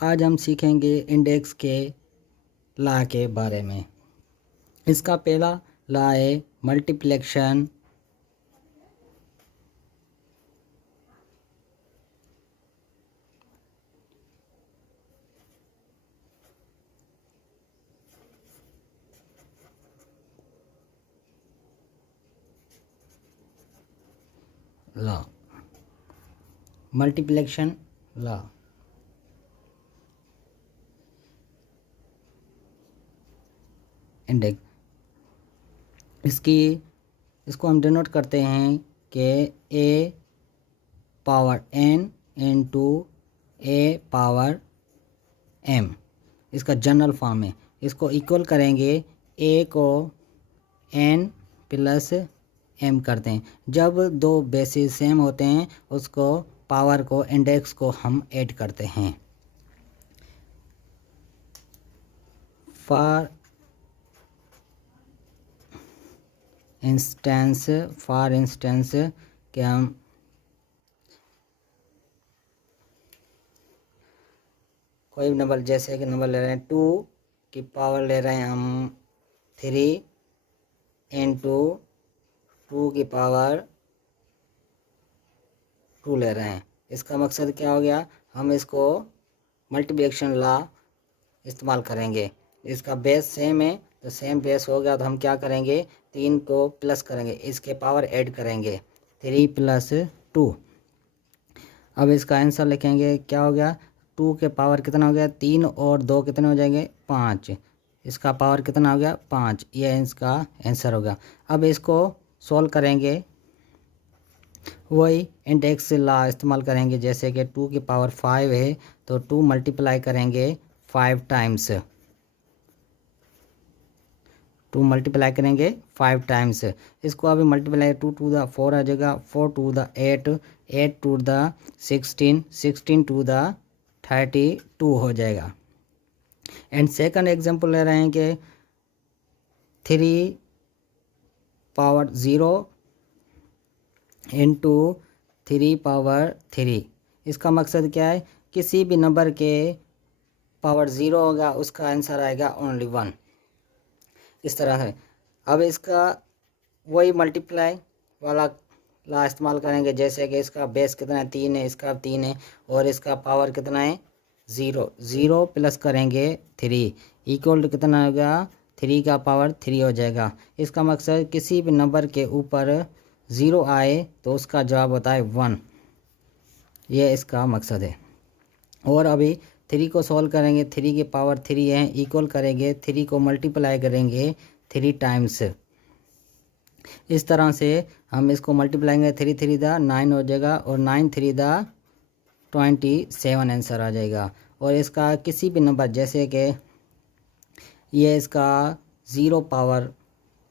आज हम सीखेंगे इंडेक्स के लॉ के बारे में। इसका पहला लॉ है multiplication law. Multiplication law index इसको हम डिनोट करते हैं कि ए पावर एन इंटू ए पावर एम, इसका जनरल फॉर्म है। इसको इक्वल करेंगे ए को एन प्लस एम करते हैं। जब दो बेसिस सेम होते हैं उसको पावर को इंडेक्स को हम ऐड करते हैं। फॉर इंस्टेंस कि हम कोई भी नंबर, जैसे कि नंबर ले रहे हैं 2 की पावर ले रहे हैं हम 3 इंटू 2 की पावर 2 ले रहे हैं। इसका मकसद क्या हो गया, हम इसको मल्टीप्लिकेशन लॉ इस्तेमाल करेंगे। इसका बेस सेम है तो सेम बेस हो गया तो हम क्या करेंगे, 3 को प्लस करेंगे, इसके पावर ऐड करेंगे 3 + 2। अब इसका आंसर लिखेंगे, क्या हो गया, 2 के पावर कितना हो गया 3 और 2 कितने हो जाएंगे 5। इसका पावर कितना हो गया 5, ये इसका आंसर होगा। अब इसको सॉल्व करेंगे, वही इंडेक्स लॉ इस्तेमाल करेंगे। जैसे कि 2 की पावर 5 है तो 2 मल्टीप्लाई करेंगे 5 टाइम्स, 2 मल्टीप्लाई करेंगे 5 टाइम्स। इसको अभी मल्टीप्लाई 2 टू द 4 आ जाएगा, 4 to the 8, 8 to the 16, 16 to the 32 हो जाएगा। एंड सेकंड एग्जांपल ले रहे हैं कि 3 पावर 0 इंटू 3 पावर 3। इसका मकसद क्या है, किसी भी नंबर के पावर 0 होगा उसका आंसर आएगा ओनली 1, इस तरह है। अब इसका वही मल्टीप्लाई वाला लॉ इस्तेमाल करेंगे। जैसे कि इसका बेस कितना है 3 है, इसका 3 है और इसका पावर कितना है 0, 0 प्लस करेंगे 3 इक्वल टू कितना होगा 3 का पावर 3 हो जाएगा। इसका मकसद किसी भी नंबर के ऊपर 0 आए तो उसका जवाब होता है 1, ये इसका मकसद है। और अभी 3 को सॉल्व करेंगे, 3 की पावर 3 है, इक्वल करेंगे 3 को मल्टीप्लाई करेंगे 3 टाइम्स। इस तरह से हम इसको मल्टीप्लाई करेंगे, 3 3 दा 9 हो जाएगा और 9 3 दा 27 आंसर आ जाएगा। और इसका किसी भी नंबर, जैसे कि ये इसका 0 पावर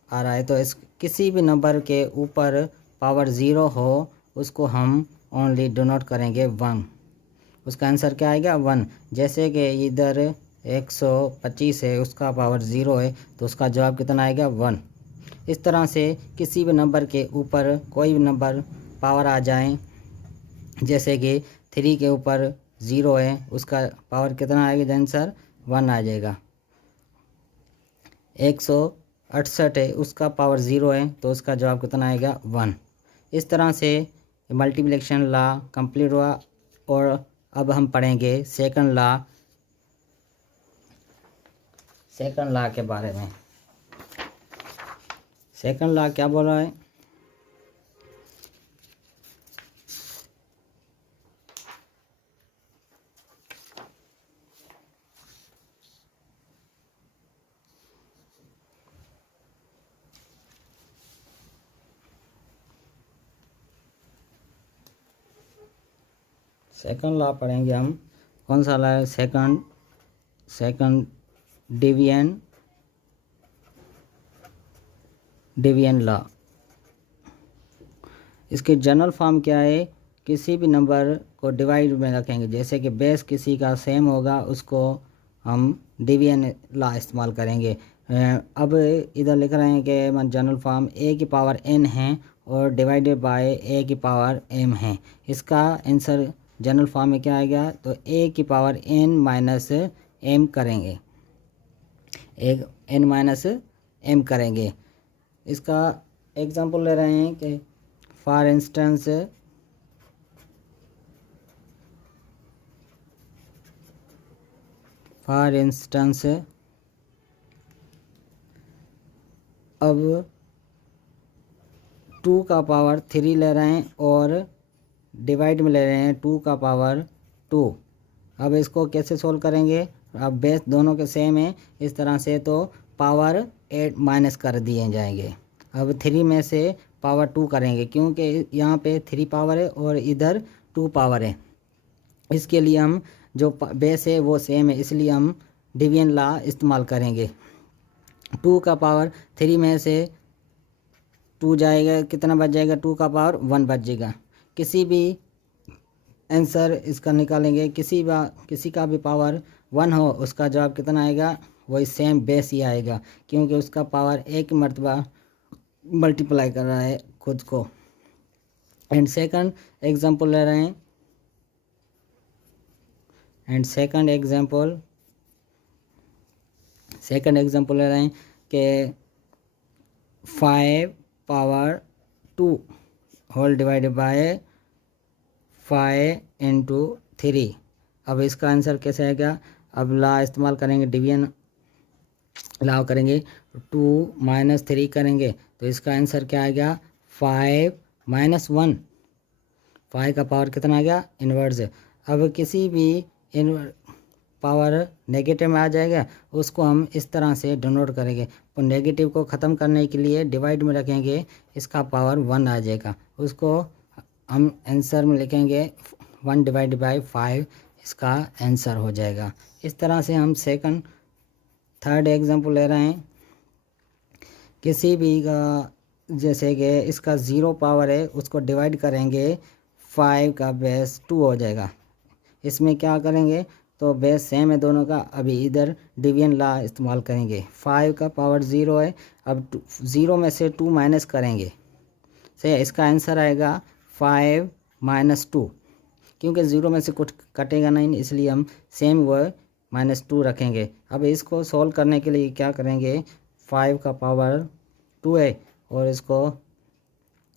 आ रहा है तो इस किसी भी नंबर के ऊपर पावर 0 हो उसको हम ओनली डिनोट करेंगे 1, उसका आंसर क्या आएगा 1। जैसे कि इधर 125 है, उसका पावर 0 है तो उसका जवाब कितना आएगा 1। इस तरह से किसी भी नंबर के ऊपर कोई भी नंबर पावर आ जाए, जैसे कि 3 के ऊपर 0 है उसका पावर कितना आएगा, आंसर 1 आ जाएगा। 168 है उसका पावर 0 है तो उसका जवाब कितना आएगा 1। इस तरह से मल्टीप्लिकेशन लॉ कंप्लीट हुआ। और अब हम पढ़ेंगे सेकंड लॉ के बारे में। सेकंड लॉ क्या बोल रहा है, सेकंड लॉ पढ़ेंगे हम। कौन सा लॉ है, सेकंड डिवीजन लॉ। इसके जनरल फॉर्म क्या है, किसी भी नंबर को डिवाइड में रखेंगे, जैसे कि बेस किसी का सेम होगा उसको हम डिवीजन लॉ इस्तेमाल करेंगे। अब इधर लिख रहे हैं कि जनरल फॉर्म a की पावर n है और डिवाइडेड बाय a की पावर m है। इसका आंसर जनरल फॉर्म में क्या आएगा, तो ए की पावर n माइनस एम करेंगे, एक n माइनस एम करेंगे। इसका एग्जांपल ले रहे हैं कि फॉर इंस्टेंस अब 2 का पावर 3 ले रहे हैं और डिवाइड में ले रहे हैं 2 का पावर 2। अब इसको कैसे सोल्व करेंगे, अब बेस दोनों के सेम है, इस तरह से तो पावर 8 माइनस कर दिए जाएंगे। अब 3 में से पावर 2 करेंगे क्योंकि यहाँ पे 3 पावर है और इधर 2 पावर है। इसके लिए हम जो बेस है वो सेम है, इसलिए हम डिवीजन लॉ इस्तेमाल करेंगे। 2 का पावर 3 में से 2 जाएगा, कितना बच जाएगा, 2 का पावर 1 बच जाएगा। किसी भी आंसर इसका निकालेंगे, किसी का भी पावर 1 हो उसका जवाब कितना आएगा, वही सेम बेस ही आएगा क्योंकि उसका पावर एक मर्तबा मल्टीप्लाई कर रहा है खुद को। एंड सेकंड एग्जांपल ले रहे हैं, सेकंड एग्जांपल ले रहे हैं कि 5 power 2 whole divided by 5 into 3। अब इसका आंसर कैसे आएगा, अब लॉ इस्तेमाल करेंगे, डिवीजन लॉ करेंगे, 2 माइनस 3 करेंगे तो इसका आंसर क्या आएगा, 5 माइनस 1। 5 का पावर कितना आ गया, इनवर्स। अब किसी भी पावर नेगेटिव में आ जाएगा उसको हम इस तरह से डिनोट करेंगे, तो नेगेटिव को ख़त्म करने के लिए डिवाइड में रखेंगे, इसका पावर 1 आ जाएगा, उसको हम आंसर में लिखेंगे 1 डिवाइड बाई 5, इसका आंसर हो जाएगा। इस तरह से हम सेकंड थर्ड एग्जांपल ले रहे हैं, किसी भी का जैसे कि इसका 0 पावर है उसको डिवाइड करेंगे, 5 का बेस 2 हो जाएगा। इसमें क्या करेंगे, तो बेस सेम है दोनों का, अभी इधर डिवीजन लॉ इस्तेमाल करेंगे। 5 का पावर 0 है, अब 0 में से 2 माइनस करेंगे, सही है, इसका आंसर आएगा 5 माइनस 2, क्योंकि 0 में से कुछ कटेगा नहीं इसलिए हम सेम वो -2 रखेंगे। अब इसको सॉल्व करने के लिए क्या करेंगे, 5 का पावर 2 है और इसको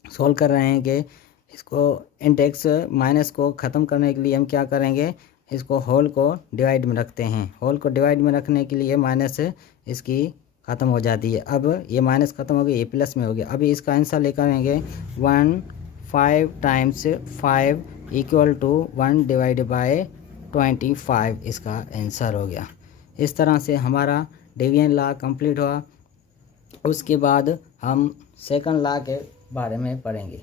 सॉल्व कर रहे हैं कि इसको इंडेक्स माइनस को ख़त्म करने के लिए हम क्या करेंगे, इसको होल को डिवाइड में रखते हैं। होल को डिवाइड में रखने के लिए माइनस इसकी ख़त्म हो जाती है। अब ये माइनस ख़त्म हो गया, ये प्लस में हो गया। अभी इसका आंसर लेकर आएंगे 5 times 5 equal to 1 divide by 25, इसका आंसर हो गया। इस तरह से हमारा डिवीजन लॉ कंप्लीट हुआ। उसके बाद हम सेकंड लॉ के बारे में पढ़ेंगे।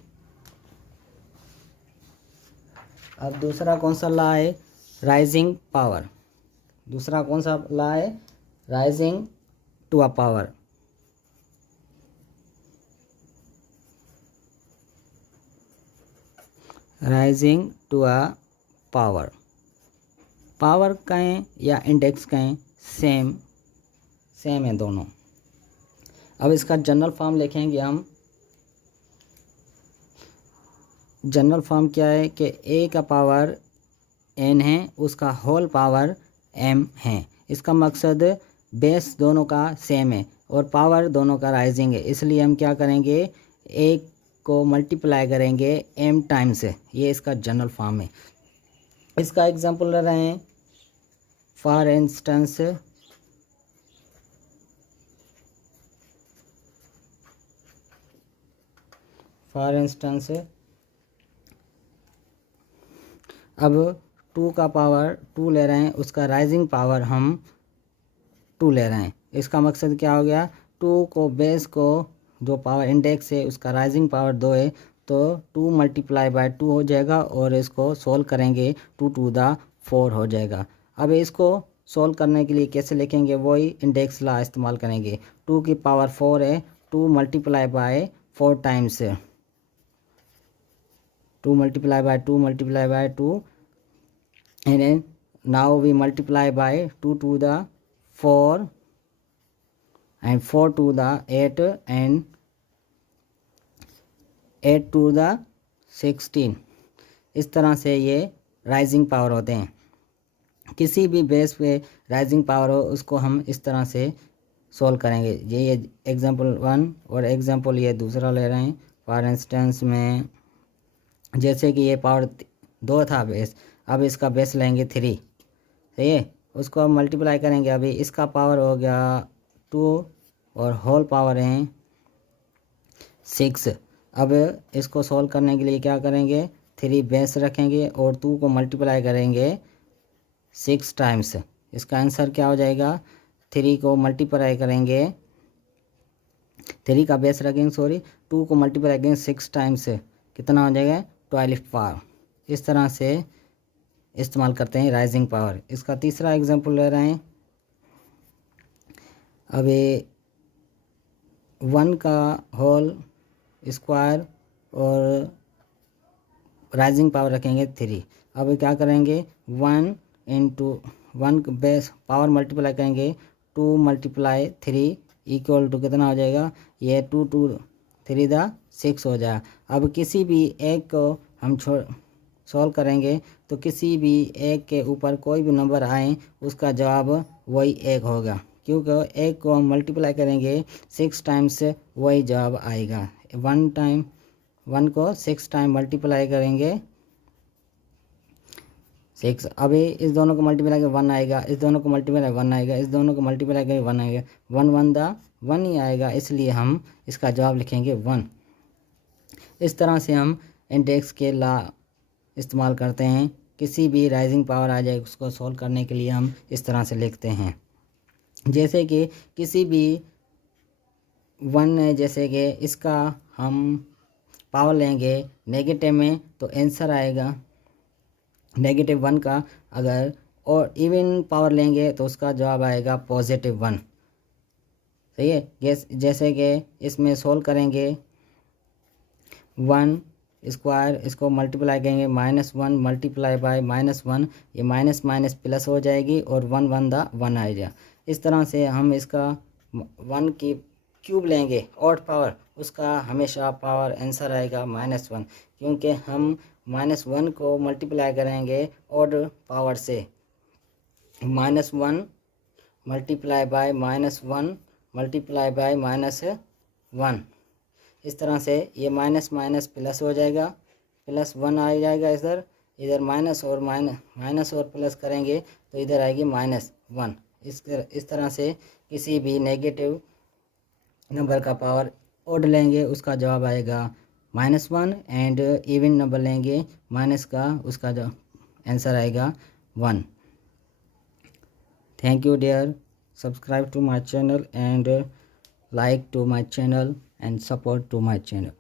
अब दूसरा कौन सा लॉ है, राइजिंग पावर। दूसरा कौन सा लॉ है, raising to a power. Raising to a power, power कहें या इंडेक्स कहें सेम है दोनों। अब इसका जनरल फॉर्म लिखेंगे हम। जनरल फॉर्म क्या है कि ए का पावर n है, उसका होल पावर m है। इसका मकसद बेस दोनों का सेम है और पावर दोनों का राइजिंग है, इसलिए हम क्या करेंगे, ए को मल्टीप्लाई करेंगे m टाइम्स। ये इसका जनरल फॉर्म है। इसका एग्जांपल ले रहे हैं, फॉर इंस्टेंस अब 2 का पावर 2 ले रहे हैं, उसका राइजिंग पावर हम 2 ले रहे हैं। इसका मकसद क्या हो गया, 2 को बेस को जो पावर इंडेक्स है उसका राइजिंग पावर 2 है, तो 2 मल्टीप्लाई बाय 2 हो जाएगा और इसको सोल्व करेंगे 2 टू द 4 हो जाएगा। अब इसको सोल्व करने के लिए कैसे लिखेंगे, वही इंडेक्स लॉ इस्तेमाल करेंगे। 2 की पावर 4 है, 2 multiply by 4 times, 2 multiply by 2 multiply by 2, and then now we multiply by 2 to the 4 and 4 to the 8 and 8 to the 16। इस तरह से ये राइजिंग पावर होते हैं। किसी भी बेस पे राइजिंग पावर हो उसको हम इस तरह से सॉल्व करेंगे। ये एग्जांपल 1 और एग्जांपल ये दूसरा ले रहे हैं। फॉर इंस्टेंस में जैसे कि ये पावर 2 था बेस, अब इसका बेस लेंगे 3, सही है। उसको अब मल्टीप्लाई करेंगे। अभी इसका पावर हो गया 2 और होल पावर है 6। अब इसको सॉल्व करने के लिए क्या करेंगे, 3 बेस रखेंगे और 2 को मल्टीप्लाई करेंगे 6 टाइम्स। इसका आंसर क्या हो जाएगा, 3 को मल्टीप्लाई करेंगे, 3 का बेस रखेंगे 2 को मल्टीप्लाई करेंगे 6 टाइम्स, कितना हो जाएगा 12 पावर। इस तरह से इस्तेमाल करते हैं राइजिंग पावर। इसका तीसरा एग्जांपल ले रहे हैं। अभी 1 का होल स्क्वायर और राइजिंग पावर रखेंगे 3। अब क्या करेंगे, 1 इंटू 1 बेस पावर मल्टीप्लाई करेंगे 2 मल्टीप्लाई 3 इक्वल टू कितना हो जाएगा, ये 2 2 3 दा 6 हो जाएगा। अब किसी भी एक को हम सॉल्व करेंगे तो किसी भी एक के ऊपर कोई भी नंबर आए उसका जवाब वही एक होगा, क्योंकि एक को हम मल्टीप्लाई करेंगे 6 टाइम्स वही जवाब आएगा। 1 को 6 टाइम मल्टीप्लाई करेंगे 6। अभी इस दोनों को मल्टीप्लाई करेंगे 1 आएगा, इस दोनों को मल्टीप्लाई 1 आएगा, इस दोनों को मल्टीप्लाई करेंगे 1 आएगा, 1 1 दा 1 ही आएगा, इसलिए हम इसका जवाब लिखेंगे 1। इस तरह से हम इंडेक्स के लॉ इस्तेमाल करते हैं। किसी भी राइजिंग पावर आ जाए उसको सॉल्व करने के लिए हम इस तरह से लिखते हैं। जैसे कि किसी भी 1 है, जैसे कि इसका हम पावर लेंगे नेगेटिव में तो आंसर आएगा -1 का। अगर और इवन पावर लेंगे तो उसका जवाब आएगा +1, सही है। जैसे कि इसमें सोल्व करेंगे 1 स्क्वायर, इसको मल्टीप्लाई करेंगे -1 मल्टीप्लाई बाय -1, ये माइनस माइनस प्लस हो जाएगी और 1 1 दा 1 आएगा। इस तरह से हम इसका 1 की क्यूब लेंगे ऑड पावर, उसका हमेशा पावर आंसर आएगा -1, क्योंकि हम -1 को मल्टीप्लाई करेंगे ऑड पावर से। -1 मल्टीप्लाई बाय -1 मल्टीप्लाई बाय -1, इस तरह से ये माइनस माइनस प्लस हो जाएगा, +1 आ जाएगा। इधर माइनस और प्लस करेंगे तो इधर आएगी -1। इस तरह से किसी भी नेगेटिव नंबर का पावर ऑड लेंगे उसका जवाब आएगा -1, एंड इवन नंबर लेंगे माइनस का, उसका जो आंसर आएगा 1। Thank you dear, subscribe to my channel and like to my channel and support to my channel.